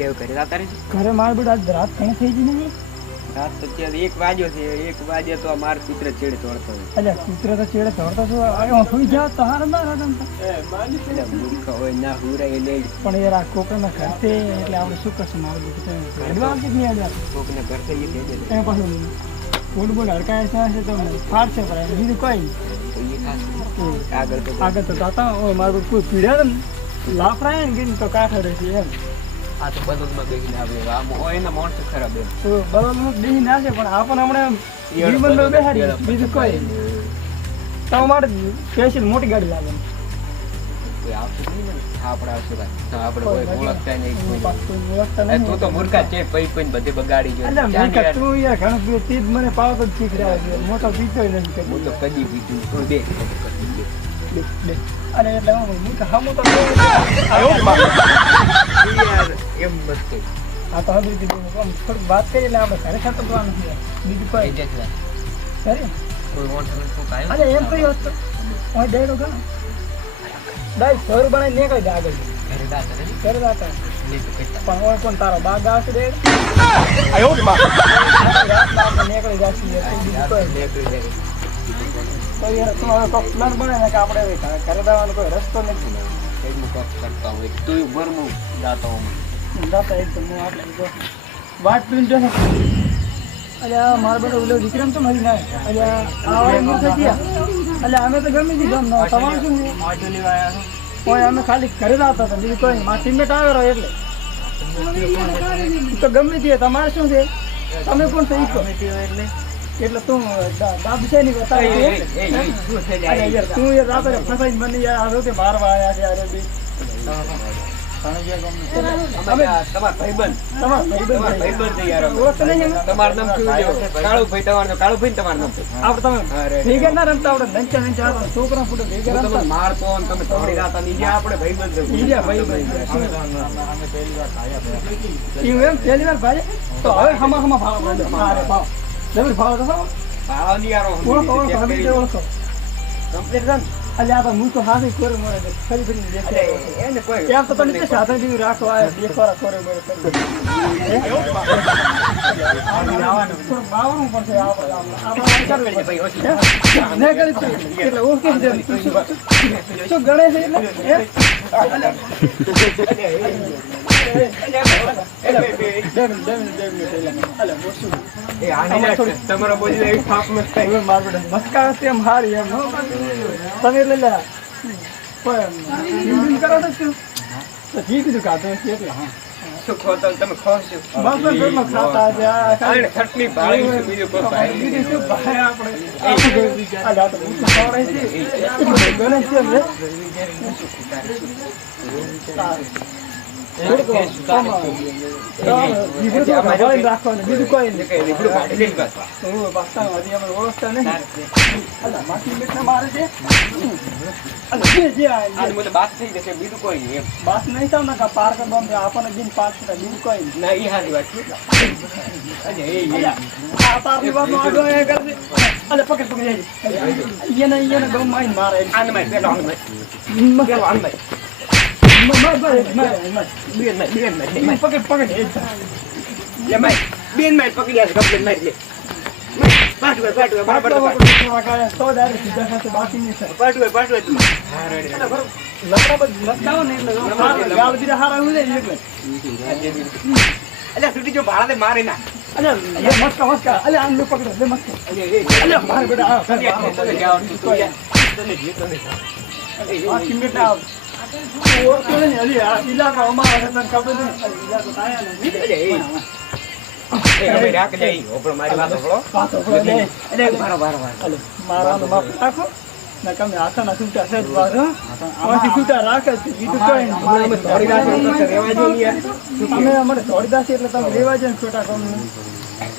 દાડે ઘરે જતા રહેજો ઘરે મારે બેટા આજ રાત ઘણી થઈ ગઈ ને રાત તો ત્યાં એક વાગ્યો છે એક વાગે તો આ મારો પુત્ર છેડે ચડતો હોય. અલ્યા કૂતરો તો ચેડે ચડતો છો અરે હું સુઈ જાવ તો હાર ના રાત એમ તો. એટલે મૂર્ખ હોય ના હુરાય લે. પણ યાર આ કોકરના ઘર છે એટલે આપણે શું કરશું? મારે બેટું તો હેડવા કે નહીં હેડવા કોકને ઘર થઈ ગઈ છે એ પાછું ફૂડ બૂડ હડકાય છે તો ફાટશે પણ બીજું કોઈ નહીં. તો એ ખાસ હમ. આગળ તો આગળ તો જાતા હોય મારું કોઈ પીડ્યા ને લાફરાય ને ગઈને તો કાંઠે રહેશે એમ. આ તો આમ હોય માણસો ખરાબ એમ ના છે પણ આપણને હમણાં જીવનમાં બેહાડી બીજું કોઈ તમારે સ્પેશિયલ મોટી ગાડી આપણે આપણે શીખડાવે મોટો પીતો નથી બે. અને એટલે હું મૂર્ખા હામું તો યાર એમ કર. આ તો હવે કીધું, આમ થોડીક વાત કરી એટલે આપણે ઘરે ખાતો તો છે. બીજું કોઈ. ખરી? નથી? અરે એમ કઈ વસ્તુ હું દેડો ગણો દાઈ સોર બનાવી નીકળી જાય આગળ ઘરે દાંત હતા. પણ ઓય કોણ તારો બાગ આવશે દેડ નીકળી જશે બીજું કોઈ. નીકળી જાય. તો એ રસ્તો હવે પ્લાન બનાવે કે આપણે ઘરે કોઈ રસ્તો નથી. કંઈકનું કોક કરતા હોય. દાંતો આમ. જાતા એક તો આપણે જો વાટ પીને જો અલ્યા મારા બેટો ઓલો વિક્રમ તો મરી ના અલ્યા આ વાળી નું ગયા. અલ્યા અમે તો ગમી હતી ગમ તમારે શું? ઓય અમે ખાલી ઘરે હતા. બીજું કોઈ સિમેન્ટ મારા ટીમમેટ આવેલો એટલે. તો ગમે તે તમારે શું છે? તમે કોણ થઈ ઈ કહો. એટલે તું દાદુ છે નહીં બતાવે એ, એ, એ, એ, તું. શું છે લે? અરે યાર તું યાર રાત્રે ફસાઈને મને યાર આ રોતે. મારવા આવ્યા છે. અરે બી છોકરા ને જે વાર ભાઈ તો ભાવ. ભાવની યાર ઓળખો ઓળખો હવે કરી ઓળખો અલ્યા તો હું તો હાથી કોરે મળે ફરી ફરી દેખાય. એને કોઈ કેમ તો તને સાધન જેવું રાખો આ દેખવારા કોરે મળે આપણે? ને. એટલે જ શું ગણે છે એટલે તમારો બોલી એવી થાપ મત થાય. માર બેટા મસ્કા હશે એમ હારી એમ તમે એટલે લે પણ કરો શું તો જી કીધું કાઢો એટલે હા શું ખો તમે ખો છો? બસ બસ ખાતા છે આ ચટણી ભાળી છે, બીજું કોઈ ભાળી બીજું શું ભાઈ આપણે આ જા ખવડાય છે ગણે છે તો રાખવાનું, બીજું કોઈ નહીં. બસ. નહીં. થાવ ને કે પાર કરી દો ને આપણને જીન પાર કરે બીજું કોઈ ના, ઈ હારી વાત છે. એ, એ. તો એ પકડ પકડ. ઈયાને ઈયાને ગમ મારે. આને માર, પેલો આને માર. બેન માર, બેન માર. પકડ પકડ. લે માર. બેન માર, પકડી આશે, કમ્પ્લેટ મારી લે. માર, ને એટલે હારા, ગાળ બીજા હારા ઉડે ને એટલે. રેડી. અલ્યા, છૂટી જો ભાડા મારે ના અલ્યા, લે મસ્કા, મસ્કા. અલ્યા, આમ લે પકડો, લે મારે આ, આ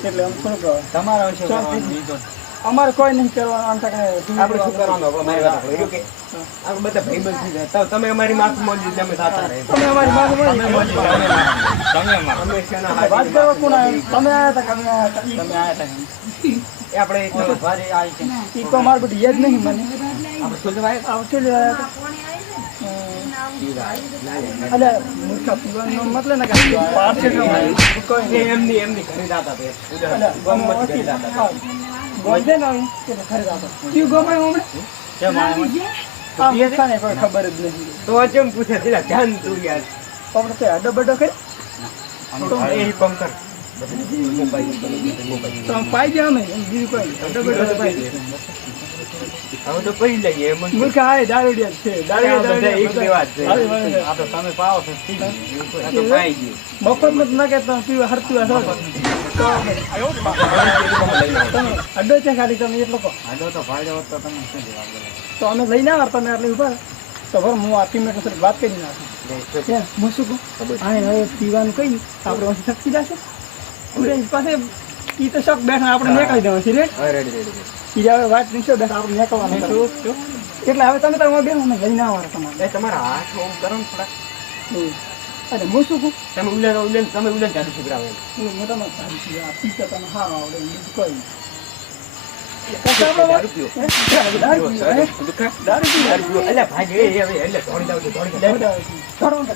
એટલે આમ થોડુંક તમારા. અમારે કોઈ નહીં કરવાનું આમ તક આપણે શું કરવાનું આપણે મારી વાત આપણે કે? આપણે બધા ભાઈબંધ થઈ જાય. તમે અમારી માફ મોજી તમે સાચા રહે. તમે અમારી પાસે બોલો. અમે શેના વાત કરો કરવા કોણ? તમે આયા હતા તમે અમે આયા હતા? આપણે એક ઈ તો અમારે બધું યાદ નહીં મને. આપણે શું જવાય? આવશે ખબર જ નથી. તો કેમ પૂછે ધ્યાન તું યાર. આપણે તે અડો બડો કરી એ પંકર પાઈ જાય અમે બીજું કોઈ નહીં. અડો બડો તો પાઈ જાય. હવે તો પડી લઈએ મૂર્ખા હા દારૂડિયા છે. દારૂડિયા, એક જેવા છે. હાલે, હાલે. આ તો તમે પાવો છો આ તો પાઈ ગયું. મફતમાં જ ના કહેતા પીવા હરતું આ છે ખાલી તમે એટલો કહો. તો અમે લઈને આવા તમે આટલી ઉપર. તો ભર હું આ મેં સાથે વાત કરી નાખું. હું શું કહું? હા હવે પીવાનું કઈ આપણે શક્તિ જશે. ઉડે પાસે ઈ તો શોખ બેઠા આપણે નીકળી દેવા છે રેડી રેડી રેડી. ઈ હવે વાત નીકળો બેઠા આપણે નીકળવાનું. એટલે હવે તમે તમારે બેન અમે લઈને આવો તમારે. તમારા હાથ ઓમ કરો ને થોડા અરે હું શું કહું? તમે ઉલેન ઉલેન તમે ઉલેન જાદુ એમ. હું મોટામાં સારી છે. આ પીતા તમે સારો આવડે એ જ નહીં. કશા દારૂ પીવો. દારૂ પીવો. અલ્યા ભાઈ એ હવે એટલે દોડી જાવ તો દોડી